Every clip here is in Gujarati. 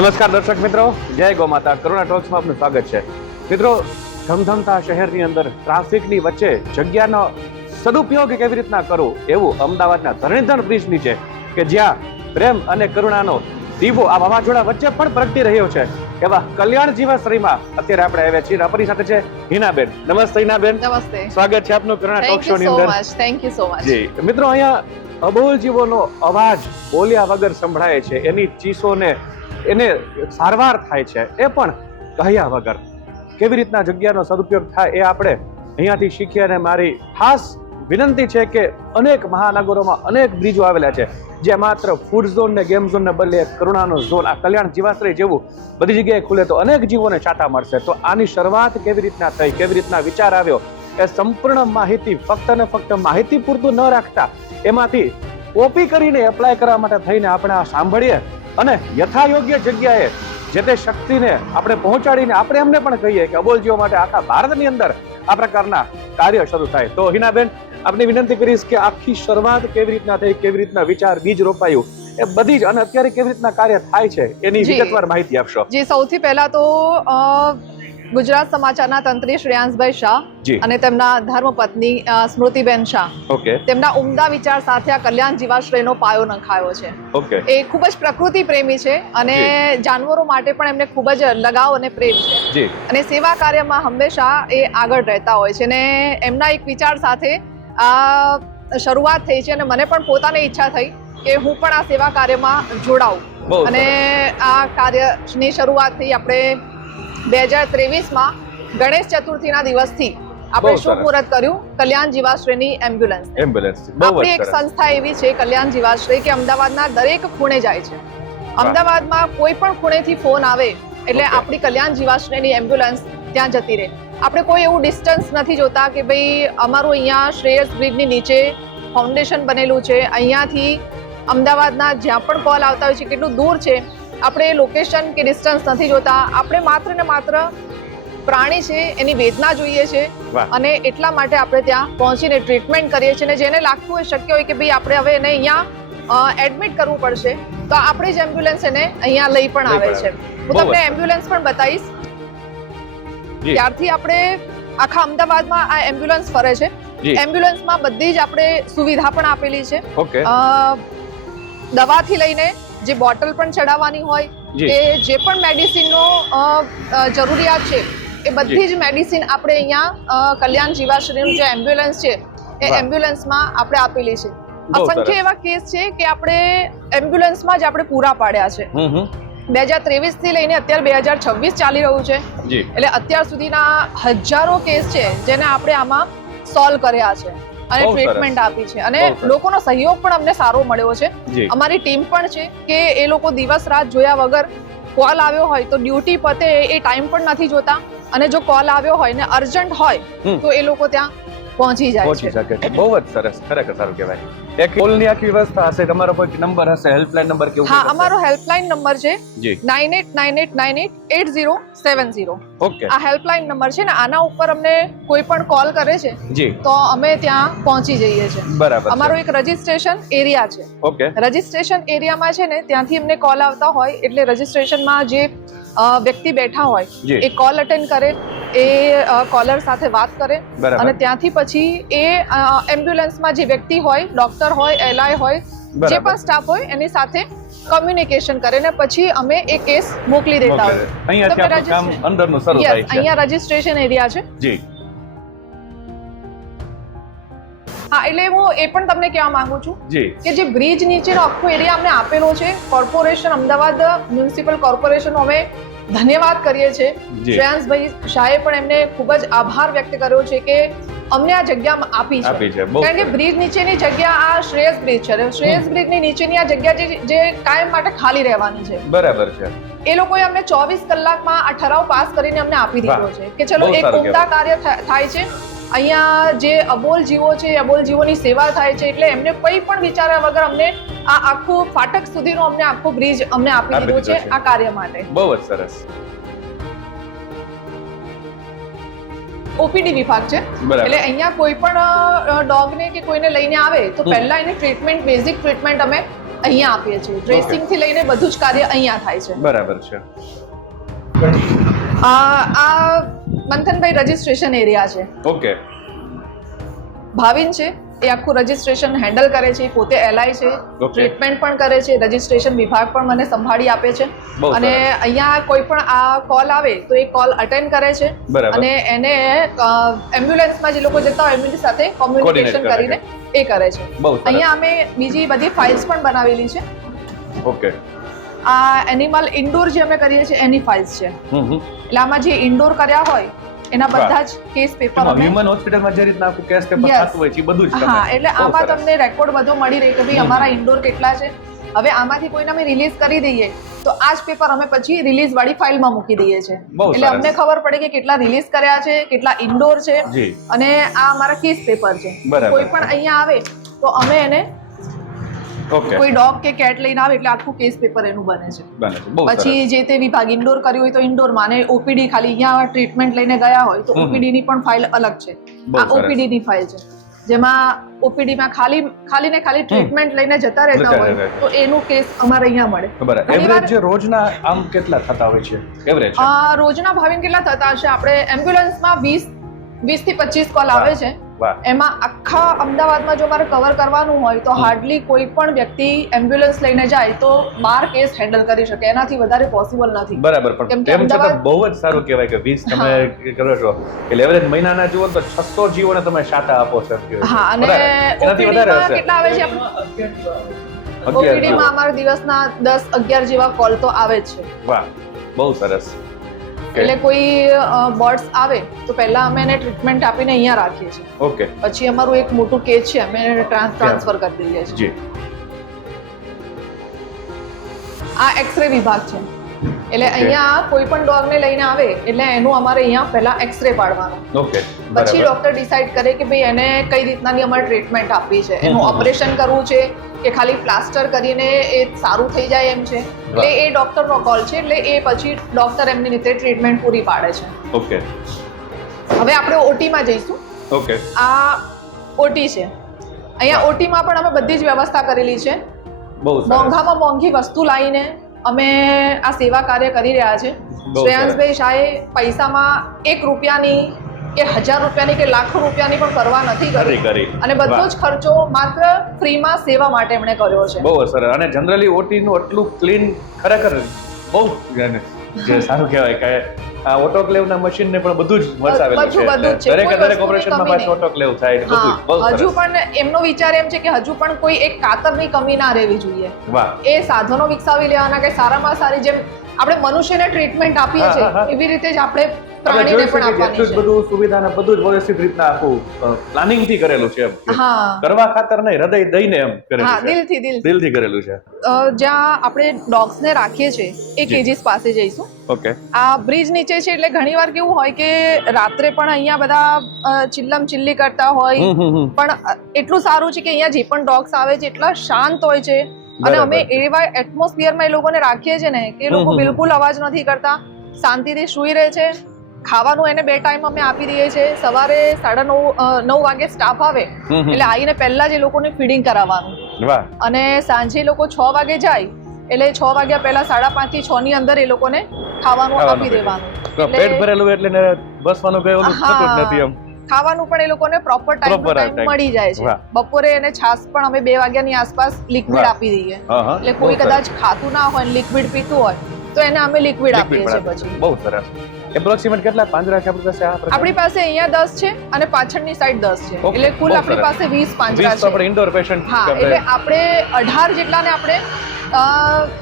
નમસ્કાર દર્શક મિત્રો, જય ગૌ માતા. કરુણા ટોક્સમાં આપનું સ્વાગત છે. મિત્રો, ધમધમતા શહેરની અંદર ટ્રાફિકની વચ્ચે જગ્યાનો સદુપયોગ કેવી રીતના કરવો એવું અમદાવાદના ધરણીધર બ્રિજ નીચે કે જ્યાં પ્રેમ અને કરુણાનો દીવો આ વાવાઝોડા વચ્ચે પણ પ્રગટી રહ્યો છે એવા કલ્યાણ જીવાશ્રયમાં અત્યારે આપણે આવ્યા છીએ. આપણી સાથે છે હિનાબેન. નમસ્તે હિનાબેન. નમસ્તે. સ્વાગત છે આપનું કરુણા ટોક શો ની અંદર. Thank you so much. જી મિત્રો, અહીંયા અબોલ જીવોનો અવાજ બોલ્યા વગર સંભળાય છે, એની ચીસોને એને સારવાર થાય છે, એ પણ કહ્યા વગર. કેવી રીતના જગ્યાનો સદુપયોગ થાય એ આપણે અહીંયાથી શીખીએ. અને મારી ખાસ વિનંતી છે કે અનેક મહાનગરોમાં અનેક બ્રિજો આવેલા છે જ્યાં માત્ર ફૂડ ઝોન ને ગેમ ઝોન ને બદલે કરુણાનો ઝોન, આ કલ્યાણ જીવાશ્રય જેવું બધી જગ્યાએ ખુલે તો અનેક જીવોને છાતા મળશે. તો આની શરૂઆત કેવી રીતના થઈ, કેવી રીતના વિચાર આવ્યો, એ સંપૂર્ણ માહિતી ફક્ત ને ફક્ત માહિતી પૂરતું ન રાખતા એમાંથી કોપી કરીને એપ્લાય કરવા માટે થઈને આપણે આ સાંભળીએ અને યથાયોગ્ય જગ્યાએ જે તે શક્તિને આપણે પહોંચાડીને આપણે એમને પણ કહીએ કે અબોલજીઓ માટે આખા ભારતની અંદર આ પ્રકારના કાર્ય શરૂ થાય. તો હિનાબેન, આપને વિનંતી કરીશ કે આખી શરૂઆત કેવી રીતના થઈ, કેવી રીતના વિચાર બીજ રોપાયું, એ બધી જ અને અત્યારે કેવી રીતના કાર્ય થાય છે એની વિગતવાર માહિતી આપશો. જી, સૌથી પહેલા તો ગુજરાત સમાચારના તંત્રી શ્રેયાંશભાઈ શાહ અને તેમના ધર્મપત્ની સ્મૃતિબેન શાહ, તેમના ઉમદા વિચાર સાથે આ કલ્યાણ જીવાશ્રયનો પાયો નંખાયો છે. એ ખૂબ જ પ્રકૃતિ પ્રેમી છે અને જાનવરો માટે પણ એમને ખૂબ જ લગાવ અને પ્રેમ છે અને સેવા કાર્યમાં હંમેશા એ આગળ રહેતા હોય છે. અને એમના એક વિચાર સાથે આ શરૂઆત થઈ છે અને મને પણ પોતાને ઈચ્છા થઈ કે હું પણ આ સેવા કાર્યમાં જોડાઉં. અને આ કાર્યની શરૂઆત થઈ આપણે 2023માં ગણેશ ચતુર્થીના દિવસથી આપણે શુભ મુહૂર્ત કર્યું કલ્યાણ જીવાશ્રયની એમ્બ્યુલન્સ. આપણી એક સંસ્થા એવી છે કલ્યાણ જીવાશ્રય કે અમદાવાદના દરેક ખૂણે જાય છે. અમદાવાદમાં કોઈ પણ ખૂણેથી ફોન આવે એટલે આપણી કલ્યાણ જીવાશ્રયની એમ્બ્યુલન્સ ત્યાં જતી રહે. આપણે કોઈ એવું ડિસ્ટન્સ નથી જોતા કે ભાઈ અમારું અહીંયા શ્રેયસ બ્રિજની નીચે ફાઉન્ડેશન બનેલું છે, અહીંયાથી અમદાવાદના જ્યાં પણ કોલ આવતા હોય છે કેટલું દૂર છે, આપણે લોકેશન કે ડિસ્ટન્સ નથી જોતા. આપણે માત્ર ને માત્ર પ્રાણી છે એની વેદના જોઈએ છે અને એટલા માટે આપણે ત્યાં પહોંચીને ટ્રીટમેન્ટ કરીએ છીએ. અને જેને લાગતું હોય, શક્ય હોય કે ભાઈ આપણે હવે એને અહીંયા એડમિટ કરવું પડશે તો આપણે જ એમ્બ્યુલન્સ એને અહીંયા લઈ પણ આવે છે. હું તમને એમ્બ્યુલન્સ પણ બતાવીશ. ત્યારથી આપણે આખા અમદાવાદમાં આ એમ્બ્યુલન્સ ફરે છે. એમ્બ્યુલન્સમાં બધી જ આપણે સુવિધા પણ આપેલી છે. દવાથી લઈને જે બોટલ પણ ચડાવવાની હોય કે જે પણ મેડિસિનનો જરૂરિયાત છે એ બધી જ મેડિસિન આપણે અહીંયા કલ્યાણ જીવાશ્રયનું જે એમ્બ્યુલન્સ છે એ એમ્બ્યુલન્સમાં આપણે આપેલી છે. અસંખ્ય એવા કેસ છે કે આપણે એમ્બ્યુલન્સમાં જ આપણે પૂરા પાડ્યા છે. 2023 થી લઈને અત્યારે 2026 ચાલી રહ્યું છે એટલે અત્યાર સુધીના હજારો કેસ છે જેને આપણે આમાં સોલ્વ કર્યા છે અને ટ્રીટમેન્ટ આપી છે. અને લોકોનો સહયોગ પણ અમને સારો મળ્યો છે. અમારી ટીમ પણ છે કે એ લોકો દિવસ રાત જોયા વગર કોલ આવ્યો હોય તો ડ્યુટી પતે એ ટાઈમ પણ નથી જોતા અને જો કોલ આવ્યો હોય ને અર્જન્ટ હોય તો એ લોકો ત્યાં પહોંચી જાય છે. બહુ જ સરસ, ખરેખર સારું કહેવાય. એક કોલની આખી વ્યવસ્થા હશે, તમારો કોઈ નંબર હશે, હેલ્પલાઇન નંબર કેવું? હા, અમારો હેલ્પલાઇન નંબર છે 9898988070. આ હેલ્પલાઇન નંબર છે ને આના ઉપર અમને કોઈ પણ કોલ કરે છે તો અમે ત્યાં પહોંચી જઈએ છીએ. બરાબર. અમારો એક રજીસ્ટ્રેશન એરિયા છે. રજીસ્ટ્રેશન એરિયામાં છે ને ત્યાંથી અમને કોલ આવતા હોય એટલે રજીસ્ટ્રેશનમાં જે વ્યક્તિ બેઠા હોય એ કોલ અટેન્ડ કરે, એ કોલર સાથે વાત કરે અને ત્યાંથી પછી એ એમ્બ્યુલન્સમાં જે વ્યક્તિ હોય, ડોક્ટર હોય, એલઆઈ હોય, જે પણ સ્ટાફ હોય એની સાથે કમ્યુનિકેશન કરે ને પછી અમે એ કેસ મોકલી દેતા હોય. અહીંયા રજીસ્ટ્રેશન એરિયા છે. હા, એટલે હું એ પણ તમને કહેવા માંગુ છું કે જે બ્રિજ નીચેનો આખો એરિયા અમને આપેલો છે, કોર્પોરેશન અમદાવાદ મ્યુનિસિપલ કોર્પોરેશન અમે ધન્યવાદ કરીએ છીએ. શ્રેયાંશભાઈ શાહે પણ એમને ખૂબ જ આભાર વ્યક્ત કર્યો છે કે અમને આ જગ્યા આપી છે. કારણ કે બ્રિજ નીચેની જગ્યા આ શ્રેયસ બ્રિજ છે. શ્રેયસ બ્રિજની નીચેની આ જગ્યા જે કાયમ માટે ખાલી રહેવાની છે. બરાબર છે. એ લોકોએ અમને 24 કલાકમાં આ ઠરાવ પાસ કરીને અમને આપી દીધો છે કે ચલો એક ઉમદા કાર્ય થાય છે. અહીંયા જે અબોલ જીવો છે, અબોલ જીવોની સેવા થાય છે એટલે એમને કંઈ પણ વિચાર્યા વગર અમને આ આખું ફાટક સુધીનો અમને આખો બ્રિજ અમને આપી દીધો છે આ કાર્ય માટે. બહુ જ સરસ. ઓપીડી વિભાગ છે એટલે અહીંયા કોઈ પણ ડોગને કે કોઈને લઈને આવે તો પહેલા એની ટ્રીટમેન્ટ, બેઝિક ટ્રીટમેન્ટ અમે અહીંયા આપીએ છીએ. ડ્રેસિંગ થી લઈને બધું જ કાર્ય અહીંયા થાય છે. બરાબર છે. આ મંથનભાઈ રજીસ્ટ્રેશન એરિયા છે. ઓકે. ભાવિન છે એ આખું રજીસ્ટ્રેશન હેન્ડલ કરે છે, પોતે એલઆઈ છે, ટ્રીટમેન્ટ પણ કરે છે, રજીસ્ટ્રેશન વિભાગ પણ મને સંભાળી આપે છે. અને અહીંયા કોઈ પણ આ કોલ આવે તો એ કોલ અટેન્ડ કરે છે અને એને એમ્બ્યુલન્સમાં જે લોકો જતા હોય એમની સાથે કોમ્યુનિકેશન કરીને એ કરે છે. અહીંયા અમે બીજી બધી ફાઇલ્સ પણ બનાવેલી છે. ઓકે. આ એનિમલ ઇન્ડોર જે અમે કરીએ છીએ એની ફાઇલ્સ છે. એટલે આમાં જે ઇન્ડોર કર્યા હોય એના બધા જ કેસ પેપર હ્યુમન હોસ્પિટલમાં જે રીતના આખું કેસ પેપર થતું હોય છે બધું જ. હા, એટલે આમાં તમને રેકોર્ડ બધો મળી રહે કે ભાઈ અમારા ઇન્ડોર કેટલા છે. હવે આમાંથી કોઈને અમે રિલીઝ કરી દઈએ તો આ જ પેપર અમે પછી રિલીઝ વાળી ફાઇલમાં મૂકી દઈએ છીએ. એટલે અમને ખબર પડે કે કેટલા રિલીઝ કર્યા છે, કેટલા ઇન્ડોર છે અને આ અમારા કેસ પેપર છે. કોઈ પણ અહીંયા આવે તો અમે એને કોઈ ડોગ કે કેટ લઈને આવે એટલે આખું કેસ પેપર એનું બને છે. પછી જે તે વિભાગ ઇન્ડોર કર્યું હોય તો ઇન્ડોર માં, ઓપીડી ખાલી અહીંયા ટ્રીટમેન્ટ લઈને ગયા હોય તો ઓપીડી ની પણ ફાઇલ અલગ છે. આ ઓપીડી ની ફાઇલ છે જેમાં ઓપીડી માં ખાલી ને ખાલી ટ્રીટમેન્ટ લઈને જતા રહેતા હોય તો એનું કેસ અમારે અહીંયા મળે. એવરેજ રોજના આમ કેટલા થતા હોય છે? એવરેજ રોજના ભાવિન કેટલા થતા હશે? આપણે એમ્બ્યુલન્સમાં 20 થી 25 કોલ આવે છે. એમાં આખા અમદાવાદમાં જો મારે કવર કરવાનું હોય તો હાર્ડલી કોઈ પણ વ્યક્તિ એમ્બ્યુલન્સ લઈને જાય તો 12 કેસ હેન્ડલ કરી શકે, એનાથી વધારે પોસિબલ નથી. બરાબર, પણ તેમ છતાં બહુ જ સારું કહેવાય કે 20 તમે કરો છો એટલે એવરેજ મહિનાના જુઓ તો 600 જીવોને તમે શાતા આપો છો. હા, અને ઓપીડીમાં કેટલા આવે છે? ઓપીડીમાં અમારા દિવસના 10-11 જેવા કોલ તો આવે જ છે. વાહ, બહુ સરસ. એટલે કોઈ બર્ડ્સ આવે તો પહેલા અમે એને ટ્રીટમેન્ટ આપીને અહીંયા રાખીએ છીએ. ઓકે. પછી અમારું એક મોટું કેજ છે અમે એને ટ્રાન્સફર કરી દઈએ છીએ. આ એક્સરે વિભાગ છે. એટલે અહીંયા કોઈ પણ ડોગને લઈને આવે એટલે એનું અમારે અહીંયા પહેલા એક્સરે પાડવાનો. ઓકે. પછી ડોક્ટર ડિસાઈડ કરે કે ભાઈ એને કઈ રીતનાની અમારે ટ્રીટમેન્ટ આપવી છે, એનું ઓપરેશન કરવું છે કે ખાલી પ્લાસ્ટર કરીને એ સારું થઈ જાય એમ છે. એટલે એ ડોક્ટરનો કોલ છે. એટલે એ પછી ડોક્ટર એમની રીતે ટ્રીટમેન્ટ પૂરી પાડે છે. ઓકે. હવે આપણે ઓટીમાં જઈશું. ઓકે. આ ઓટી છે. અહીંયા ઓટીમાં પણ અમે બધી જ વ્યવસ્થા કરેલી છે. મોંઘામાં મોંઘી વસ્તુ લાવીને અમે આ સેવા કાર્ય કરી રહ્યા છે. શ્રેયાંશભાઈ શાહે પૈસામાં 1 રૂપિયાની કે 1000 રૂપિયાની કે લાખો રૂપિયાની પણ પરવા નથી કરી અને બધો જ ખર્ચો માત્ર ફ્રીમાં સેવા માટે એમણે કર્યો છે. બહુ સરસ. અને જનરલી ઓટી નું આટલું ક્લીન ખરેખર બહુ જે સારું કહેવાય કે આ ઓટોક્લેવ ના મશીન ને પણ બધું જ વસાવેલું છે. દરેક ઓપરેશનમાં પાછું ઓટોક્લેવ થાય બધું બહુ સરસ. હજુ પણ એમનો વિચાર એમ છે કે હજુ પણ કોઈ એક કાતરની કમી ના રહેવી જોઈએ. વાહ. એ સાધનો વિકસાવી લેવાના કે સારામાં સારી જેમ આપણે મનુષ્યને ટ્રીટમેન્ટ આપીએ છીએ એવી રીતે જ આપણે પ્રાણીને પણ આપવાની છે. બધું સુવિધા ને બધું જ વ્યવસ્થિત રીતના આખું પ્લાનિંગ થી કરેલું છે. કરવા ખાતર નહીં, હૃદય દઈને એમ કરેલું છે. દિલથી કરેલું છે. જ્યાં આપણે ડોગ્સ ને રાખીએ છીએ એ કેજીસ પાસે જઈશું. ઓકે. આ બ્રિજ નીચે છે એટલે ઘણીવાર કેવું હોય કે રાત્રે પણ અહીંયા બધા ચિલ્લમ ચિલ્લી કરતા હોય, પણ એટલું સારું છે કે અહીંયા જે પણ ડોગ્સ આવે છે એટલા શાંત હોય છે અને અમે એવા એટમોસ્ફિયરમાં એ લોકોને રાખીએ છીએ ને કે એ લોકો બિલકુલ અવાજ નથી કરતા, શાંતિથી સૂઈ રહે છે. ખાવાનું એને 2 ટાઈમ અમે આપી દઈએ છીએ. સવારે 9:30 વાગે સ્ટાફ આવે એટલે આવીને પહેલા જ એ લોકોને ફીડિંગ કરાવવાનું અને સાંજે લોકો 6 વાગે જાય એટલે 6 વાગ્યા પહેલા 5:30 થી 6 ની અંદર એ લોકોને ખાવાનું આપી દેવાનું. પેટ ભરેલું એટલે બસવાનું કઈ ઓલું થતું જ નથી. એમ ખાવાનું પણ એ લોકોને પ્રોપર ટાઈમ મળી જાય છે. બપોરે એને છાસ પણ અમે 2 વાગ્યાની આસપાસ લિક્વિડ આપી દઈએ. એટલે કોઈ કદાચ ખાતું ના હોય લિક્વિડ પીતું હોય તો એને અમે લિક્વિડ આપીએ છીએ. પછી બહુ સરસ. એપ્રોક્સિમેટ કેટલા પાંજરા છે આપણી પાસે? આપણી પાસે અહીંયા 10 છે અને પાછળની સાઈડ 10 છે. એટલે કુલ આપણી પાસે 20 પાંજરા છે. આપણે ઇન્ડોર પેશન્ટ. હા, એટલે આપણે 18 જેટલાને આપણે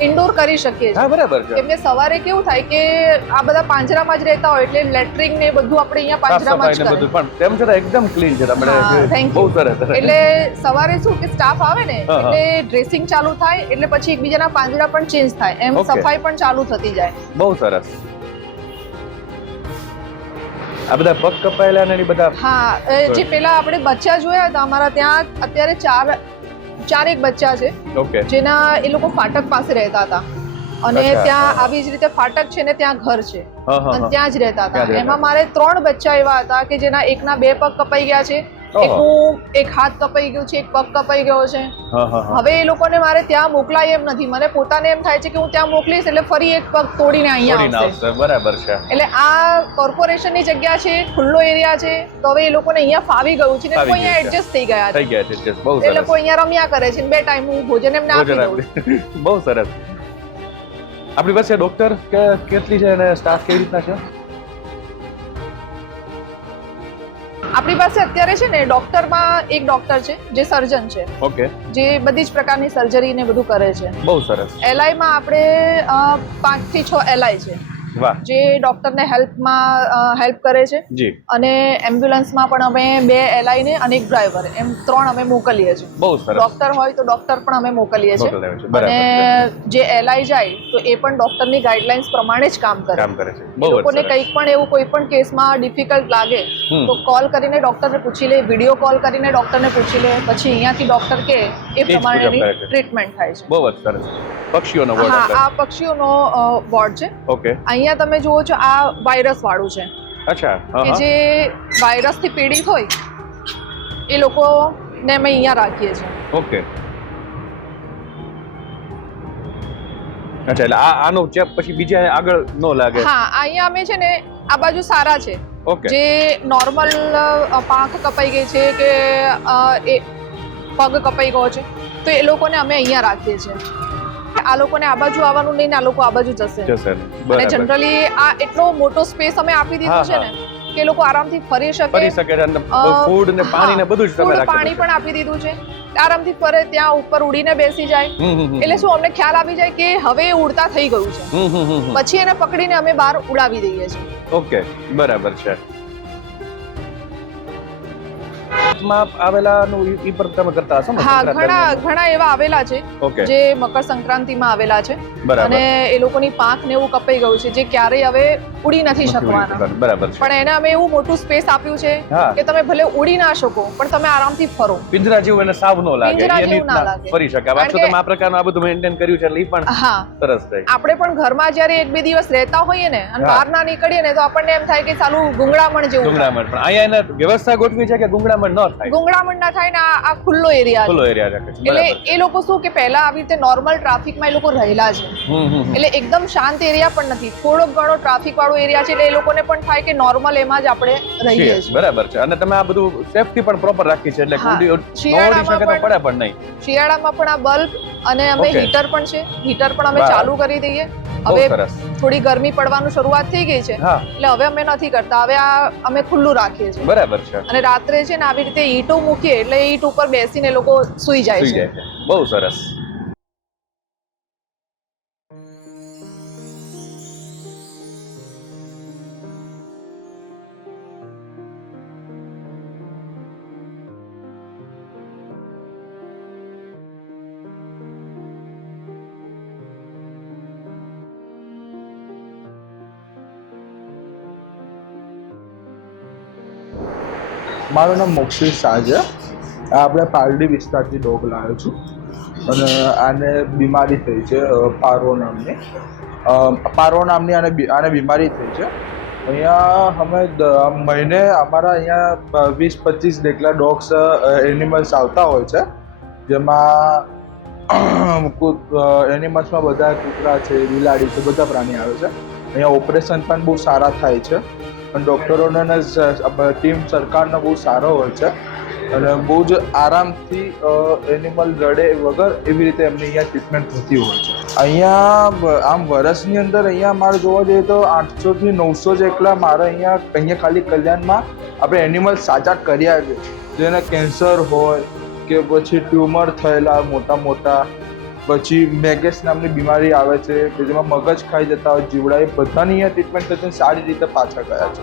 ઇન્ડોર કરી શકીએ છીએ. હા, બરાબર છે. કેમ કે સવારે કેવું થાય કે આ બધા પાંજરામાં જ રહેતા હોય એટલે લેટરિંગ ને બધું આપણે અહીંયા પાંજરામાં જ કરીએ. પણ તેમ છતાં એકદમ ક્લીન છે. આપણે બહુ સરસ. એટલે સવારે શું કે સ્ટાફ આવે ને એટલે ડ્રેસિંગ ચાલુ થાય એટલે પછી એકબીજાના પાંજરા પણ ચેન્જ થાય એમ સફાઈ પણ ચાલુ થતી જાય. બહુ સરસ. આ બધા પગ કપાયેલા ને બધા. હા, જે પેલા આપણે બચ્ચા જોયા હતા અમારા ત્યાં અત્યારે 4 બચ્ચા છે. ઓકે. જેના એ લોકો ફાટક પાસે રહેતા હતા અને ત્યાં આવી જ રીતે ફાટક છે ને ત્યાં ઘર છે અને ત્યાં જ રહેતા હતા. એમાં મારે 3 બચ્ચા એવા હતા કે જેના એકના 2 પગ કપાઈ ગયા છે એકનું એક હાથ કપાઈ ગયું છે, એક પગ કપાઈ ગયો છે. હવે એ લોકોને મારે ત્યાં મોકલાય એમ નથી. મને પોતાને એમ થાય છે કે હું ત્યાં મોકલીશ એટલે ફરી એક પગ તોડીને અહીંયા આવશે. બરાબર છે. એટલે આ કોર્પોરેશનની જગ્યા છે, ખુલ્લો એરિયા છે, તો હવે એ લોકોને અહીંયા ફાવી ગયું છે ને લોકો અહીંયા એડજસ્ટ થઈ ગયા છે. એ લોકો અહીંયા રમ્યા કરે છે, 2 ટાઈમ હું ભોજન એમને આપી દઉં. બહુ સરસ. આપણી પાસે ડોક્ટર કેટલી છે અને સ્ટાફ કેવી રીતના છે? આપણી પાસે અત્યારે છે ને ડોક્ટરમાં એક ડોક્ટર છે જે સર્જન છે. ઓકે. જે બધી જ પ્રકારની સર્જરી ને બધું કરે છે. બહુ સરસ. એલઆઈ માં આપણે 5 થી 6 એલઆઈ છે. વાહ. જે ડોક્ટરને હેલ્પ કરે છે. જી. અને એમ્બ્યુલન્સમાં પણ અમે 2 એલઆઈ ને અને 1 ડ્રાઈવર એમ 3 અમે મોકલીએ છીએ. બહુ સરસ. ડોક્ટર હોય તો ડોક્ટર પણ અમે મોકલીએ છીએ. અને જે એલઆઈ જાય તો એ પણ ડોક્ટરની ગાઈડલાઇન્સ પ્રમાણે જ કામ કરે છે. લોકોને કંઈક પણ એવું કોઈ પણ કેસમાં ડિફિકલ્ટ લાગે તો કોલ કરીને ડોક્ટરને પૂછી લે, વિડીયો કોલ કરીને ડોક્ટરને પૂછી લે, પછી અહીંયાથી ડોક્ટર કે એ પ્રમાણેની ટ્રીટમેન્ટ થાય છે. બહુ સરસ. પક્ષીઓનો વોર્ડ. હા, આ પક્ષીઓનો વોર્ડ છે. ઓકે. અહીંયા તમે જુઓ છો આ વાયરસ વાળું છે. અચ્છા. કે જે વાયરસથી પીડિત હોય એ લોકોને અમે અહીંયા રાખીએ છીએ. ઓકે. અચ્છા, એટલે આનો ચેપ પછી બીજા આગળ ન લાગે. હા, અહીંયા અમે છે ને આ બાજુ સારા છે. ઓકે. જે નોર્મલ પાંખ કપાઈ ગઈ છે કે એ પગ કપાઈ ગયો છે તો એ લોકોને અમે અહીંયા રાખીએ છીએ. આ લોકોને આ બાજુ આવવાનું નહીં ને આ લોકો આ બાજુ જશે. અને જનરલી આ એટલો મોટો સ્પેસ અમે આપી દીધો છે ને કે લોકો આરામથી ફરી શકે. ફૂડ ને પાણી ને બધું જ તમે રાખ્યું છે. પાણી પણ આપી દીધું છે, આરામથી ફરે, ત્યાં ઉપર ઉડીને બેસી જાય. એટલે શું અમને ખ્યાલ આવી જાય કે હવે એ ઉડતા થઈ ગયું છે, પછી એને પકડીને અમે બહાર ઉડાવી દઈએ છીએ. ઓકે, બરાબર છે. આવેલાનું ઈ પર તમે કરતા હશો ને? હા, ઘણા એવા આવેલા છે જે મકર સંક્રાંતિમાં આવેલા છે અને એ લોકોની પાંખ ને એવું કપાઈ ગયું છે જે ક્યારેય હવે ઉડી નથી શકવાના. બરાબર છે. પણ એને અમે એવું મોટું સ્પેસ આપ્યું છે કે તમે ભલે ઉડી ના શકો પણ તમે આરામથી ફરો. પિંજરા જેવું એને સાવ ન લાગે, એની ફરી શકે. પાછું તમે આ પ્રકારનું આ બધું મેન્ટેન કર્યું છે એટલે ઈ પણ સરસ છે. આપણે પણ ઘરમાં જ્યારે 1-2 દિવસ રહેતા હોઈએ ને અને બહાર ના નીકળીએ ને તો આપણને એમ થાય કે ચાલુ ગુંગળામણ જેવું. ગુંગળામણ. પણ અહીંયા એને વ્યવસ્થા ગોઠવી છે કે ગુંગળામણ ન થાય. ગુંગળામણ ના થાય ને આ ખુલ્લો એરિયા રાખે છે. એટલે એ લોકો શું કે પહેલા આવી રીતે નોર્મલ ટ્રાફિકમાં એ લોકો રહેલા છે એટલે એકદમ શાંત એરિયા પણ નથી, થોડોક ઘણો ટ્રાફિક વાળો એરિયા છે એટલે એ લોકોને પણ થાય કે નોર્મલ એમાં જ આપણે રહીએ છીએ. બરાબર છે. અને તમે આ બધું સેફટી પણ પ્રોપર રાખી છે એટલે શિયાળામાં પડે પણ નહીં. શિયાળામાં પણ આ બલ્બ અને અમે હીટર પણ છે, હીટર પણ અમે ચાલુ કરી દઈએ. હવે થોડી ગરમી પડવાનું શરૂઆત થઈ ગઈ છે એટલે હવે અમે નથી કરતા, હવે આ અમે ખુલ્લું રાખીએ છીએ. બરાબર છે. અને રાત્રે છે ને આવી રીતે ઈંટો મૂકીએ એટલે ઈંટ ઉપર બેસીને લોકો સૂઈ જાય છે. બહુ સરસ. મારું નામ મોક્ષી શાહ છે. આપણે પારડી વિસ્તારથી ડોગ લાવ્યો છું અને આને બીમારી થઈ છે પારો નામની આને બીમારી થઈ છે. અહીંયા અમે મહિને અમારા અહીંયા 20-25 જેટલા ડોગ્સ એનિમલ્સ આવતા હોય છે, જેમાં એનિમલ્સમાં બધા કૂતરા છે, બિલાડી છે, બધા પ્રાણી આવે છે. અહીંયા ઓપરેશન પણ બહુ સારા થાય છે અને ડૉક્ટરોનો ટીમ સરકારનો બહુ સારો હોય છે અને બહુ જ આરામથી એનિમલ રડે વગર એવી રીતે એમની અહીંયા ટ્રીટમેન્ટ થતી હોય છે. અહીંયા આમ વર્ષની અંદર અહીંયા મારે જોવા જઈએ તો 800 થી 900 જેટલા મારે અહીંયા ખાલી કલ્યાણમાં આપણે એનિમલ સાજા કર્યા છે, જેને કેન્સર હોય કે પછી ટ્યુમર થયેલા મોટા પછી મેગેસ નામની બીમારી આવે છે કે જેમાં મગજ ખાઈ જતા હોય જીવડા, એ બધાની અહીંયા ટ્રીટમેન્ટ થતી સારી રીતે પાછા ગયા છે.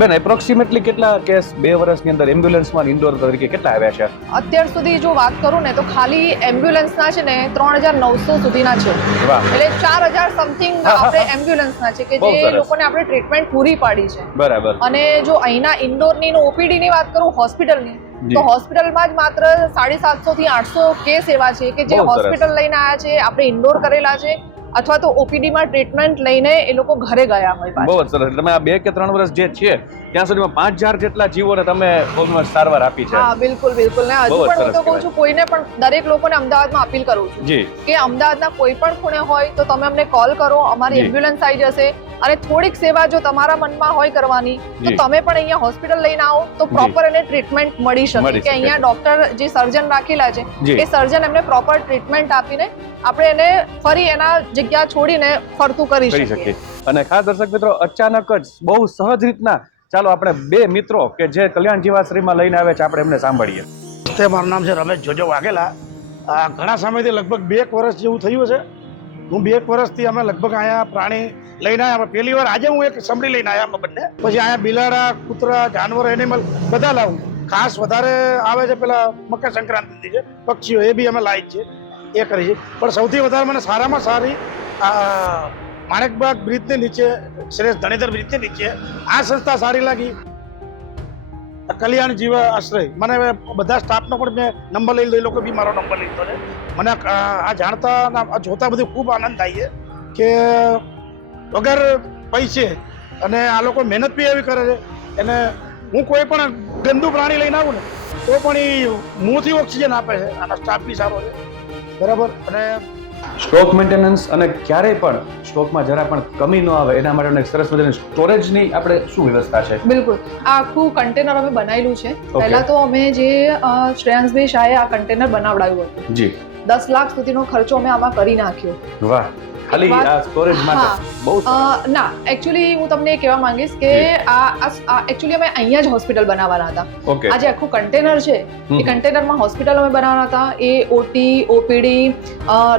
બેન, એપ્રોક્સિમેટલી કેટલા કેસ 2 વર્ષની અંદર એમ્બ્યુલન્સમાં ઇન્ડોર તરીકે કેટલા આવ્યા છે? અત્યાર સુધી જો વાત કરું ને તો ખાલી એમ્બ્યુલન્સના છે ને 3900 સુધીના છે. એટલે 4000 સમથિંગ આપણે એમ્બ્યુલન્સના છે કે જે લોકોને આપણે ટ્રીટમેન્ટ પૂરી પાડી છે. બરાબર. અને જો અહીંના ઇન્ડોરની ઓપીડીની વાત કરું હોસ્પિટલની તો હોસ્પિટલમાં જ માત્ર 750 થી 800 કેસ એવા છે કે જે હોસ્પિટલ લઈને આવ્યા છે, આપણે ઇન્ડોર કરેલા છે અથવા તો ઓપીડીમાં ટ્રીટમેન્ટ લઈને એ લોકો ઘરે ગયા હોય પાછા. બહુ જ સરસ. તમે આ 2 કે 3 વર્ષ જે છે ત્યાં સુધીમાં 5000 જેટલા જીવોને તમે ઓલમોસ્ટ સારવાર આપી છે. હા, બિલકુલ બિલકુલ. ને હજુ બહુ જ પણ હું તો સરસ કહું છું કોઈને પણ, દરેક લોકોને અમદાવાદમાં અપીલ કરું છું જી કે અમદાવાદના કોઈ પણ ખૂણે હોય તો તમે અમને કોલ કરો, અમારી જી. એમ્બ્યુલન્સ આવી જશે. અને થોડીક સેવા જો તમારા મનમાં હોય કરવાની તો જી. તમે પણ અહીંયા હોસ્પિટલ લઈને આવો તો પ્રોપર એને ટ્રીટમેન્ટ મળી શકે. મળી કે શકે. અહીંયા ડોક્ટર જે સર્જન રાખેલા છે જી. એ સર્જન એમને પ્રોપર ટ્રીટમેન્ટ આપીને આપણે એને ફરી એના જગ્યા છોડીને ફરતું કરી કરી શકીએ. શકીએ. અને ખાસ દર્શક મિત્રો, અચાનક જ બહુ સહજ રીતના ચાલો આપણે 2 મિત્રો કે જે કલ્યાણ જીવાશ્રયમાં લઈને આવે છે આપણે એમને સાંભળીએ. તે મારું નામ છે રમેશ જોજો વાઘેલા. ઘણા સમયથી લગભગ 2 વર્ષ જેવું થયું છે. હું 2 વર્ષથી અમે લગભગ અહીંયા પ્રાણી લઈને આવ્યા. પહેલી વાર આજે હું એક સમડી લઈને આવ્યા અમે બંને. પછી અહીંયા બિલાડા, કૂતરા, જાનવર, એનિમલ બધા લાવું. ખાસ વધારે આવે છે પેલા મકર સંક્રાંતિ છે પક્ષીઓ, એ બી અમે લાવી છે, એ કરી છે. પણ સૌથી વધારે મને સારામાં સારી માણેકબાગ બ્રિજની નીચે, શ્રેષ્ઠ ધણીધર બ્રિજની નીચે આ સંસ્થા સારી લાગી. કલ્યાણ જીવ આશ્રય, મને બધા સ્ટાફનો પણ મેં નંબર લઈ લીધો, એ લોકો બી મારો નંબર લઈ લીધો છે. મને આ જાણતા જોતા બધું ખૂબ આનંદ થાય છે કે વગર પૈસે અને આ લોકો મહેનત બી એવી કરે છે. અને હું કોઈ પણ ગંદુ પ્રાણી લઈને આવું ને તો પણ એ મોંથી ઓક્સિજન આપે છે. આનો સ્ટાફ બી સારો છે, બરાબર. અને સ્ટોક મેન્ટેનન્સ અને ક્યારેય પણ સ્ટોકમાં જરા પણ કમી ન આવે એના માટે એક સરસ મજાની સ્ટોરેજની આપણે શું વ્યવસ્થા છે? બિલકુલ. આ આખું કન્ટેનર અમે બનાવેલું છે. પહેલા તો અમે જે શ્રેયાંશભાઈ શાહે આ કન્ટેનર બનાવડાવ્યું હતું જી 10 લાખ સુધીનો ખર્ચો અમે આમાં કરી નાખ્યો. વાહ. ખાલી આ સ્ટોરેજ માટે બહુ સરસ. ના, એકચ્યુઅલી હું તમને એ કહેવા માંગીશ કે આ એકચ્યુઅલી અમે અહીંયા જ હોસ્પિટલ બનાવવાના હતા. ઓકે. આ જે આખું કન્ટેનર છે એ કન્ટેનરમાં હોસ્પિટલ અમે બનાવવાના હતા. એ ઓટી, ઓપીડી,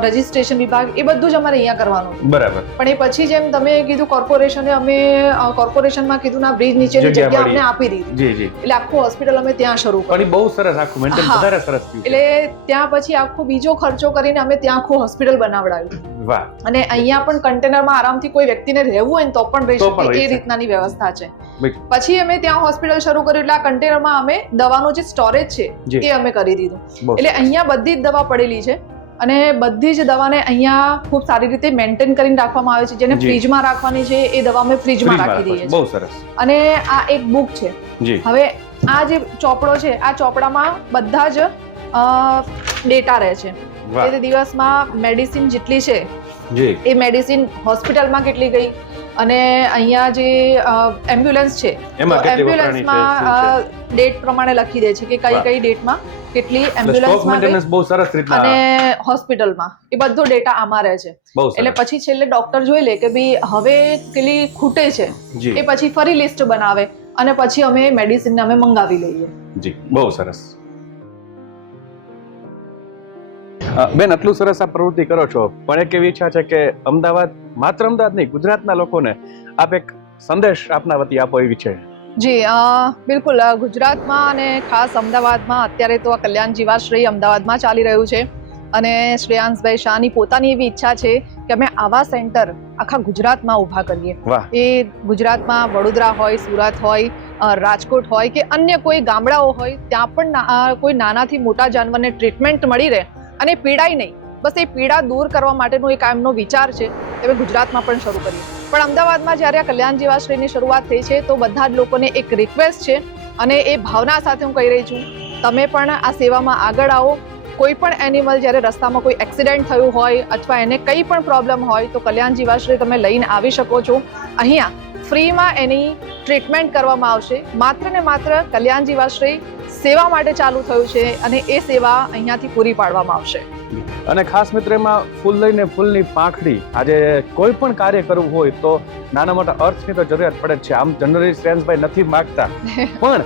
રજિસ્ટ્રેશન વિભાગ એ બધું જ અમારે અહીંયા કરવાનું હતું. બરાબર. પણ એ પછી જેમ તમે કીધું કોર્પોરેશને, અમે કોર્પોરેશનમાં કીધું ના બ્રિજ નીચેની જગ્યા અમને આપી દીધી. જી જી. એટલે આખું હોસ્પિટલ અમે ત્યાં શરૂ કર્યું. પણ એ બહુ સરસ, આખું મેન્ટેન હા. વધારે સરસ થયું. એટલે ત્યાં પછી આખો બીજો ખર્ચો કરીને અમે ત્યાં આખું હોસ્પિટલ બનાવડાવ્યું. વાહ. અને અહીંયા પણ કન્ટેનરમાં આરામથી કોઈ વ્યક્તિને રહેવું હોય ને તો પણ રહી તો પણ શકે રહી એ શકે. રીતનાની વ્યવસ્થા છે. બિલકુલ. પછી અમે ત્યાં હોસ્પિટલ શરૂ કર્યું એટલે આ કન્ટેનરમાં અમે દવાનો જે સ્ટોરેજ છે જી. એ અમે કરી દીધું. બહુ એટલે અહીંયા બધી જ દવા પડેલી છે અને બધી જ દવાને અહીંયા ખૂબ સારી રીતે મેન્ટેન કરીને રાખવામાં આવે છે. જેને જી. ફ્રીજમાં રાખવાની છે એ દવા અમે ફ્રીજમાં ફ્રીજમાં રાખી દઈએ રાખો છો. છીએ. બહુ સરસ. અને આ એક બુક છે. જી. હવે આ જે ચોપડો છે, આ ચોપડામાં બધા જ ડેટા રહે છે. વાહ. એ દિવસમાં મેડિસિન જેટલી છે જી. એ મેડિસિન હોસ્પિટલમાં કેટલી ગઈ અને અહીંયા જે એમ્બ્યુલન્સ છે એમાં તો કેટલી વપરાણી છે, એમ્બ્યુલન્સમાં ડેટ પ્રમાણે લખી દે છે કે કઈ વાહ. કઈ ડેટમાં કેટલી સ્ટોક એમ્બ્યુલન્સમાં મેન્ટેનન્સ બહુ સરસ રીતના. અને હોસ્પિટલમાં એ બધો ડેટા આમાં રહે છે. બહુ એટલે સરસ. પછી છેલ્લે ડોક્ટર જોઈ લે કે ભાઈ હવે કેટલી ખૂટે છે જી. એ પછી ફરી લિસ્ટ બનાવે અને પછી અમે મેડિસિનને અમે મંગાવી લઈએ. જી, બહુ સરસ. બેન, આટલું સરસ આ પ્રવૃત્તિ કરો છો, પણ એક એવી ઈચ્છા છે કે અમદાવાદ, માત્ર અમદાવાદ નહીં, ગુજરાતના લોકોને આપ એક સંદેશ આપના વતી આપો એવી છે. જી, બિલકુલ. ગુજરાતમાં અને ખાસ અમદાવાદમાં અત્યારે તો આ કલ્યાણ જીવાશ્રય અમદાવાદમાં ચાલી રહ્યું છે અને શ્રેયાંશભાઈ શાહની પોતાની એવી ઈચ્છા છે કે અમે આવા સેન્ટર આખા ગુજરાતમાં ઊભા કરીએ. વાહ. એ ગુજરાતમાં વડોદરા હોય, સુરત હોય, રાજકોટ હોય કે અન્ય કોઈ ગામડાઓ હોય, ત્યાં પણ કોઈ નાનાથી મોટા જાનવરને ટ્રીટમેન્ટ મળી રહે અને પીડાય નહીં. બસ એ પીડા દૂર કરવા માટેનો એક એમનો વિચાર છે. હવે ગુજરાતમાં પણ શરૂ કરીએ. પણ અમદાવાદમાં જ્યારે આ કલ્યાણ જીવાશ્રયની શરૂઆત થઈ છે તો બધા જ લોકોને એક રિક્વેસ્ટ છે અને એ ભાવના સાથે હું કહી રહી છું, તમે પણ આ સેવામાં આગળ આવો. કોઈ પણ એનિમલ જ્યારે રસ્તામાં કોઈ એક્સિડન્ટ થયું હોય અથવા એને કંઈ પણ પ્રોબ્લેમ હોય તો કલ્યાણ જીવાશ્રય તમે લઈને આવી શકો છો. અહીંયા ફ્રીમાં એની ટ્રીટમેન્ટ કરવામાં આવશે. માત્ર ને માત્ર કલ્યાણ જીવાશ્રય સેવા માટે ચાલુ થયું છે અને એ સેવા અહીંયાથી પૂરી પાડવામાં આવશે. અને ખાસ મિત્ર, એમાં ફૂલ લઈને ફૂલની પાંખડી, આજે કોઈ પણ કાર્ય કરવું હોય તો નાના મોટા અર્થની તો જરૂરિયાત પડે જ છે. આમ જનરલી શ્રેયાંશભાઈ નથી માગતા, પણ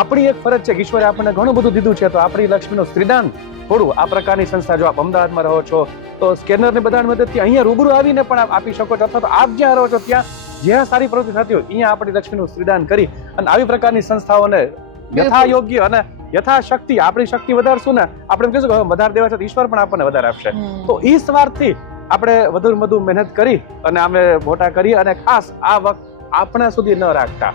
આપણી એક ફરજ છે કે ઈશ્વરે આપણને ઘણું બધું દીધું છે તો આપણી લક્ષ્મીનું શ્રીદાન થોડું આ પ્રકારની સંસ્થા, જો આપ અમદાવાદમાં રહો છો તો સ્કેનરની બધાની મદદથી અહીંયા રૂબરૂ આવીને પણ આપ આપી શકો છો, અથવા તો આપ જ્યાં રહો છો ત્યાં જ્યાં સારી પ્રવૃત્તિ થતી હોય અહીંયા આપણી લક્ષ્મીનું શ્રીદાન કરી અને આવી પ્રકારની સંસ્થાઓને યથા યોગ્ય અને યથાશક્તિ, આપણી શક્તિ વધારશું ને, આપણે એમ કહીશું કે વધારે દેવા છે તો ઈશ્વર પણ આપણને વધારે આપશે. તો એ સ્વાર્થથી આપણે વધુ મહેનત કરી અને અમે મોટા કરી અને ખાસ આ વખત આપણા સુધી ન રાખતા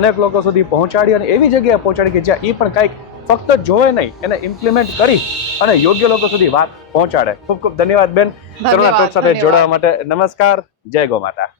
અનેક લોકો સુધી પહોંચાડી અને એવી જગ્યાએ પહોંચાડી કે જ્યાં એ પણ કંઈક ફક્ત જોવે નહીં, એને ઇમ્પ્લિમેન્ટ કરી અને યોગ્ય લોકો સુધી વાત પહોંચાડે. ખૂબ ખૂબ ધન્યવાદ બેન કરુણા ટોક સાથે જોડાવા માટે. નમસ્કાર. જય ગો માતા.